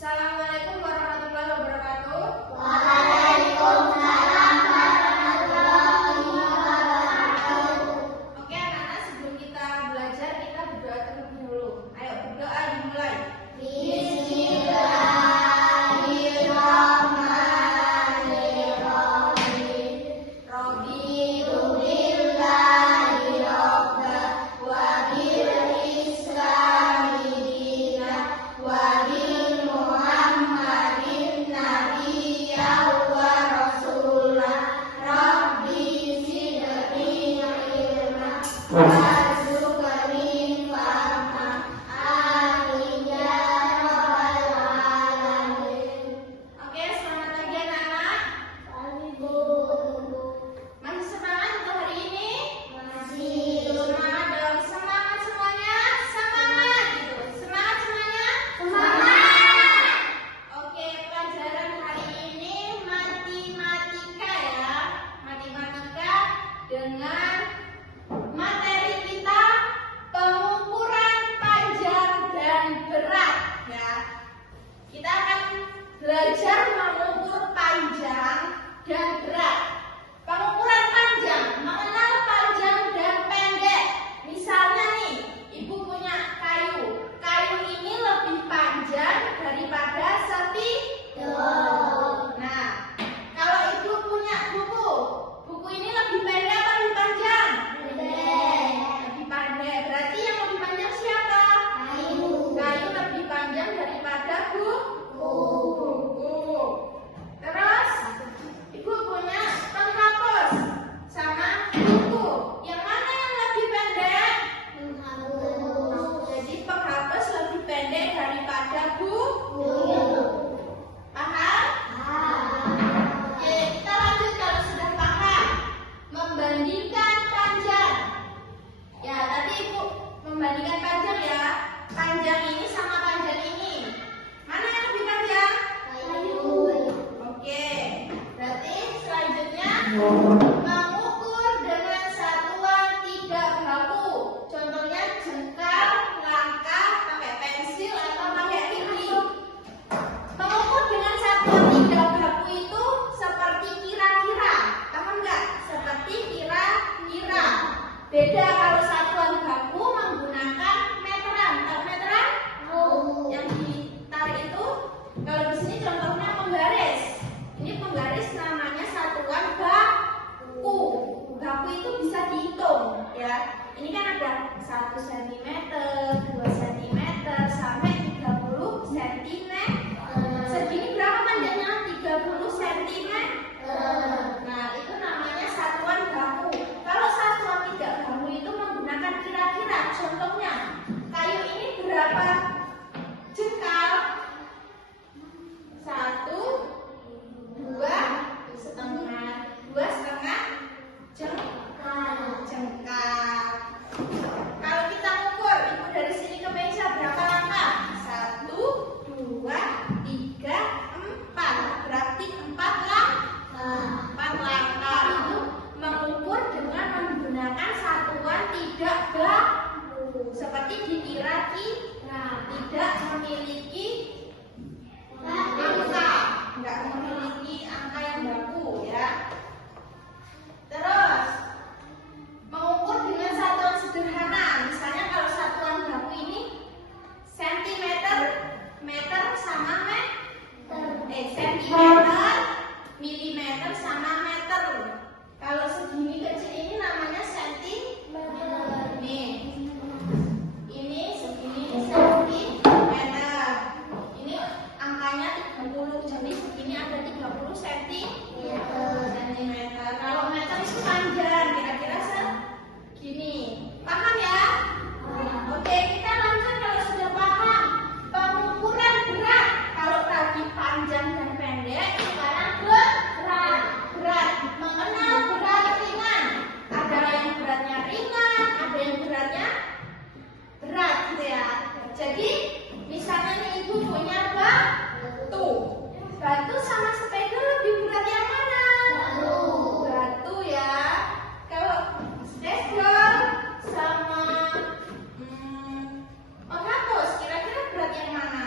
Assalamualaikum warahmatullahi wabarakatuh. Waalaikumsalam warahmatullahi wabarakatuh. Oke anak-anak, sebelum kita belajar kita berdoa terlebih dahulu. Ayo berdoa dimulai. Bismillahirrahmanirrahim. Raditu billahi rabba wa bil islami dinan wa bi Muhammadin nabiyyan wa rasulah. Rabbi zidni ilma warzuqni fahma. Amin ya rabbal alamin. Oke, selamat pagi anak-anak. Masih semangat untuk hari ini? Masih. Semangat dong, semangat semuanya, semangat gitu. Semangat semuanya. Semangat. Oke, pelajaran hari ini matematika ya. Matematika dengan materi kita pengukuran panjang dan berat ya. Kita akan belajar mengukur panjang dan berat. Pengukuran panjang, mengenal panjang dan pendek. Misalnya nih, ibu punya kayu. Kayu ini lebih panjang daripada sepidol. Nah, kalau ibu punya buku, buku ini lebih pendek atau lebih panjang? Lebih pendek. Berarti yang lebih panjang siapa? Kayu lebih panjang daripada buku. Terus, ibu punya penghapus sama buku. Yang mana yang lebih pendek? Jadi penghapus lebih pendek daripada buku. Paham? Oke, kita lanjut kalau sudah paham. Membandingkan panjang. Ya, tadi ibu membandingkan panjang ya. Panjang ini sama panjang ini. Mana yang lebih panjang? Oke, berarti selanjutnya mengukur dengan satuan tiga baku. Contohnya jengkal, langkah, pakai pensil atau pakai gigi. Mengukur dengan satuan tiga baku itu seperti kira-kira. Paham nggak? Seperti kira-kira. Beda kalau satuan baku menggunakan meteran. Tahu meteran? Yang ditarik itu. Kalau di sini contohnya penggaris. Ini penggaris namanya satuan baku. Baku itu bisa dihitung ya. Ini kan ada 1 cm, 2 cm sampai 30 cm. Segini berapa panjangnya? 30 cm. Nah, itu namanya satuan baku. Kalau satuan tidak baku itu menggunakan kira-kira. Contohnya, kayu ini berapa jengkal? 1, 2 setengah, 2 setengah jengkal. Kalau kita ukur, ibu dari sini ke meja berapa langkah? 1, 2, 3, 4. Berarti 4 langkah. Itu mengukur dengan menggunakan satuan tidak baku. Seperti dikira-kira, tidak memiliki angka, nggak memiliki angka yang baku ya. Terus mengukur dengan satuan sederhana. Misalnya kalau satuan baku ini sentimeter, meter sama sentimeter, milimeter sama meter. Kalau segini kecil ini namanya sentimeter. Nih, ini segini sentimeter. Ini angkanya 30, jadi segini ada 30 cm. Kalau meter itu panjang, kira-kira segini. Paham ya? Oke, kita lanjut kalau sudah paham. Pengukuran berat. Kalau tadi panjang dan pendek, sekarang berat. Mengenal berat ringan. Ada yang beratnya ringan, ada yang beratnya berat gitu ya. Jadi, misalnya nih ibu punya batu sama sepeda lebih berat yang mana? Batu ya. Kalau spidol sama penghapus kira-kira berat yang mana?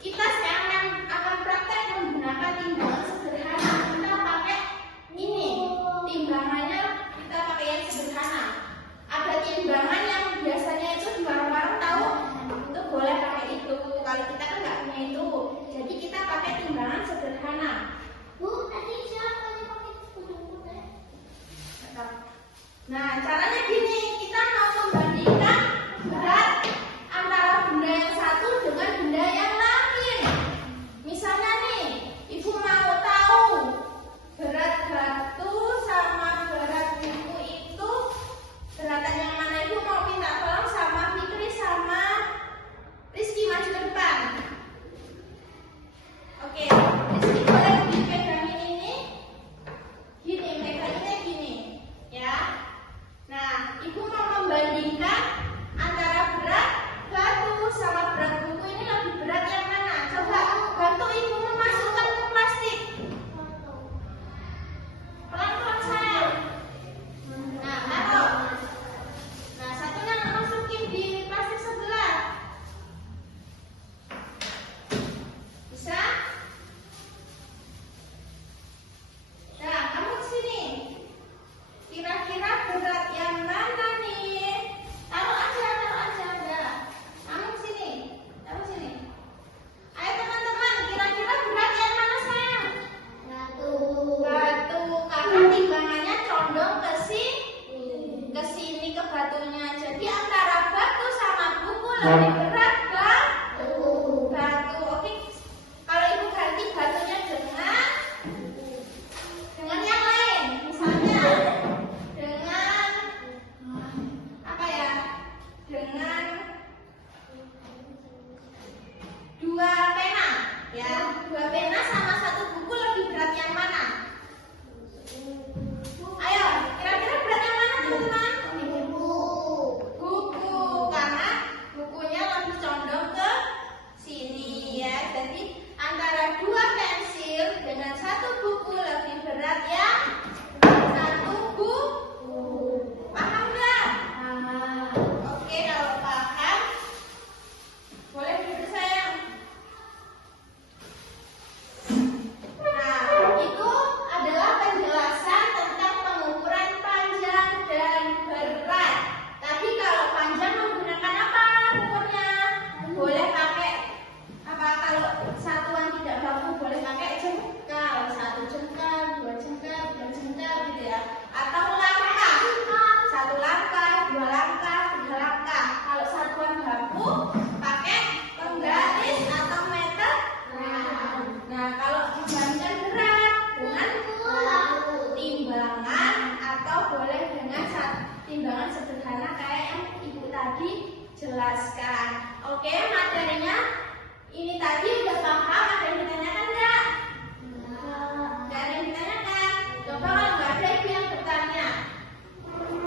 Kita sekarang akan praktek menggunakan timbangan sederhana. Kita pakai ini, timbangannya kita pakai yang sederhana. Ada timbangan yang biasanya itu di warung-warung tahu, itu boleh pakai itu. Kalau kita kan nggak punya itu, jadi kita pakai timbangan sederhana. Bu, tadi siapa yang pakai putih-putih? Nah, caranya gini, kita mau membandingkan berat antara benda yang satu dengan benda yang lain. Misalnya nih, ibu mau tahu berat batu sama berat buku itu beratan yang mana, ibu mau minta tolong sama Fikri sama Rizky maju ke depan. Oke, Rizky boleh dipegangin ini, gini, megangnya gini, ya. Nah, ibu mau membandingkan antara berat batu sama berat buku, ini lebih berat yang mana? Coba bantu ibu memasukkan ke plastik. Pelan-pelan sayang. Nah, taruh. Nah, satunya masukin di plastik sebelah. Bisa? Nah, kamu sini. Kira-kira berat yang mana nih? Taruh aja udah. Kamu sini. Taruh sini. Ayo teman-teman, kira-kira berat yang mana sayang? Satu. Batu, karena timbangannya condong ke sini ke batunya. Jadi antara batu sama buku lebih berat batu. Oke. Kalau ibu ganti batunya dengan yang lain, misalnya dengan apa ya? Dengan 2 pena, ya. 2 pena sama 1 buku lebih berat yang mana? Ayo, kira-kira berat yang mana teman-teman? Buku, karena bukunya lebih condong ke sini ya. Jadi antara 2 pensil dengan 1 buku lebih berat ya 1 buku. Paham nggak? Oke, kalau paham boleh duduk sayang. Nah, itu adalah penjelasan tentang pengukuran panjang dan berat. Tapi kalau panjang menggunakan apa ukurnya? Boleh pakai apa? Kalau satuan tidak baku boleh pakai jengkal, 1 jengkal, 2 jengkal, 3 jengkal gitu ya. Atau langkah, 1 langkah, 2 langkah, 3 langkah. Kalau satuan baku pakai penggaris atau meter. Nah, kalau dibandingkan berat dengan timbangan atau boleh dengan timbangan sederhana kayak yang ibu tadi jelaskan. Oke, materinya ini tadi udah paham? Ada yang ditanyakan enggak? Enggak ada yang ditanyakan. Coba kalau nggak ada ibu yang bertanya.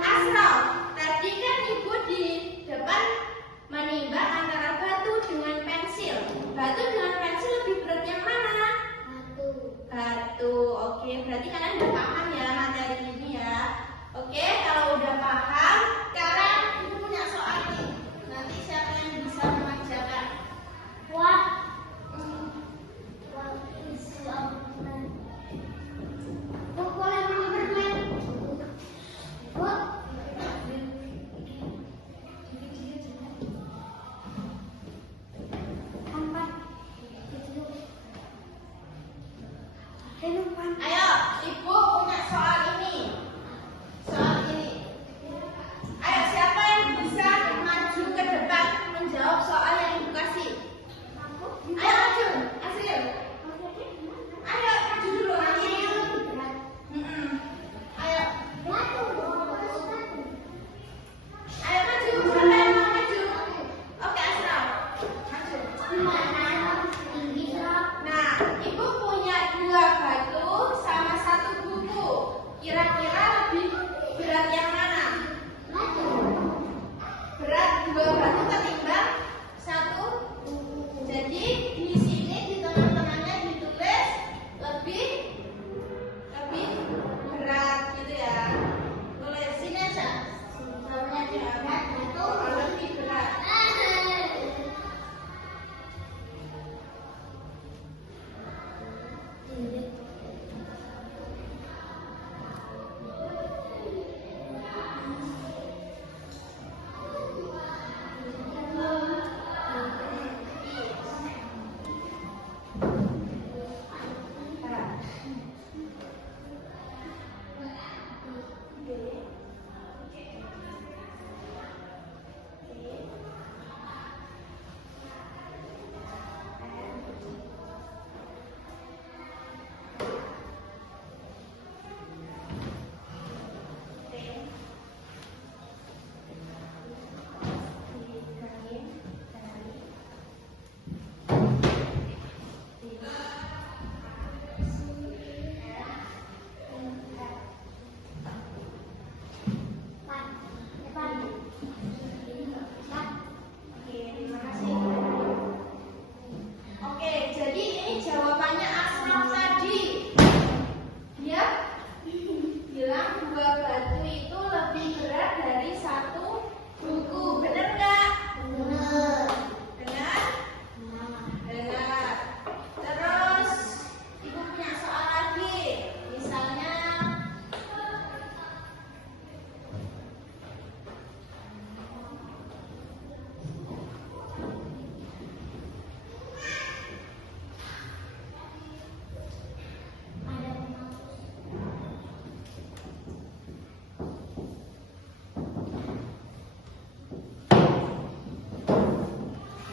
Asraf, tadi kan ibu di depan menimbang antara batu dengan pensil. Batu dengan pensil lebih berat yang mana? Batu. Oke, berarti kalian udah paham ya materi ini ya. Oke, kalau udah paham, sekarang ibu punya soal nih. Nanti siapa yang bisa mengerjakan? Wah.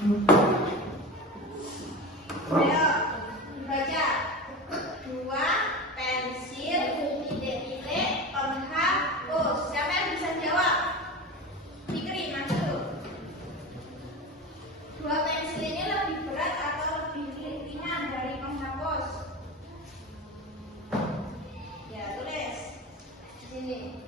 Ayo, baca. 2 pensil, titik-titik, penghapus. Siapa yang bisa jawab? Fikri, maju. 2 pensil ini lebih berat atau lebih ringan dari penghapus? Ya, tulis. Di sini.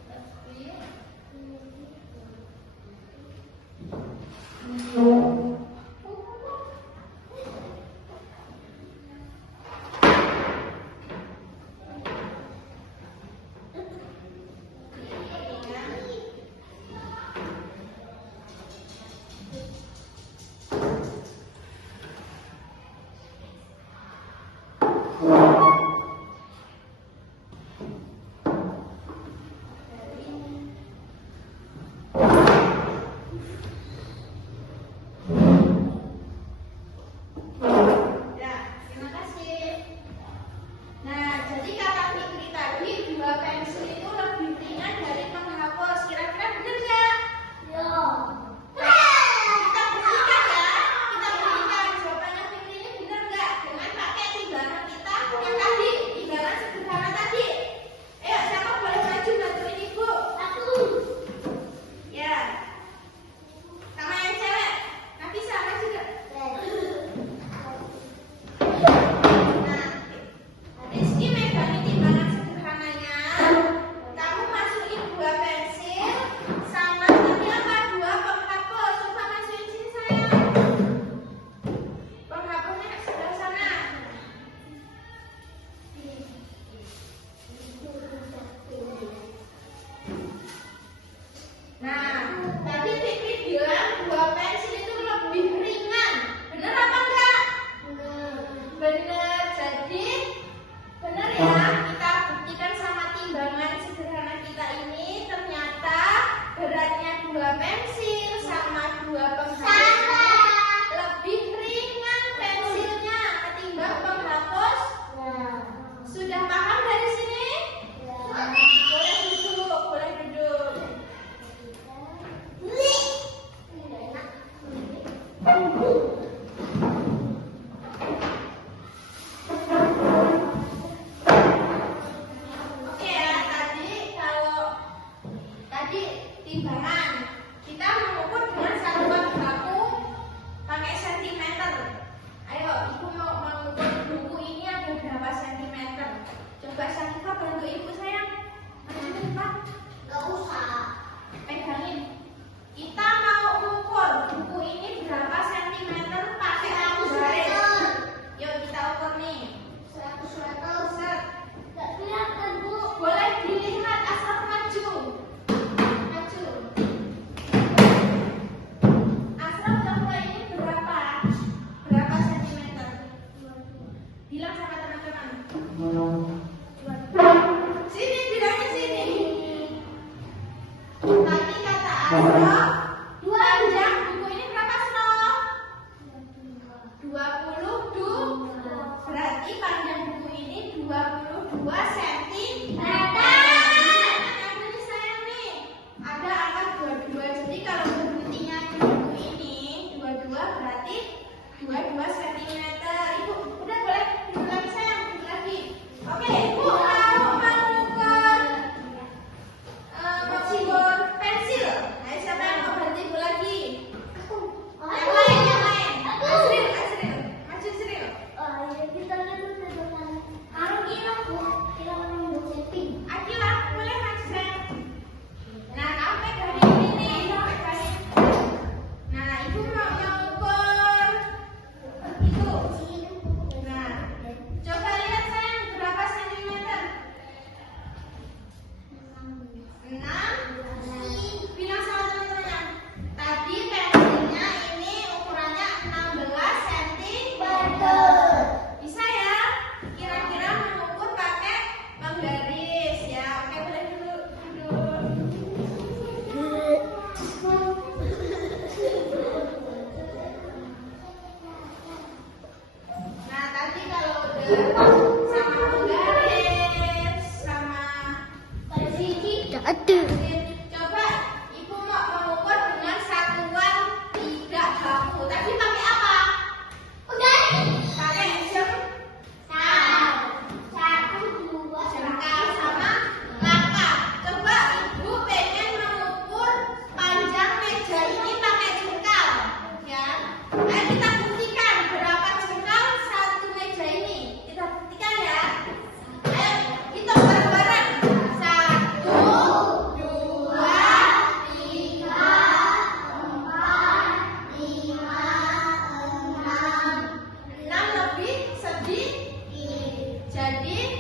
Coba ibu mau mengukur dengan satuan tidak baku. Tadi pakai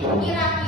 Kira-kira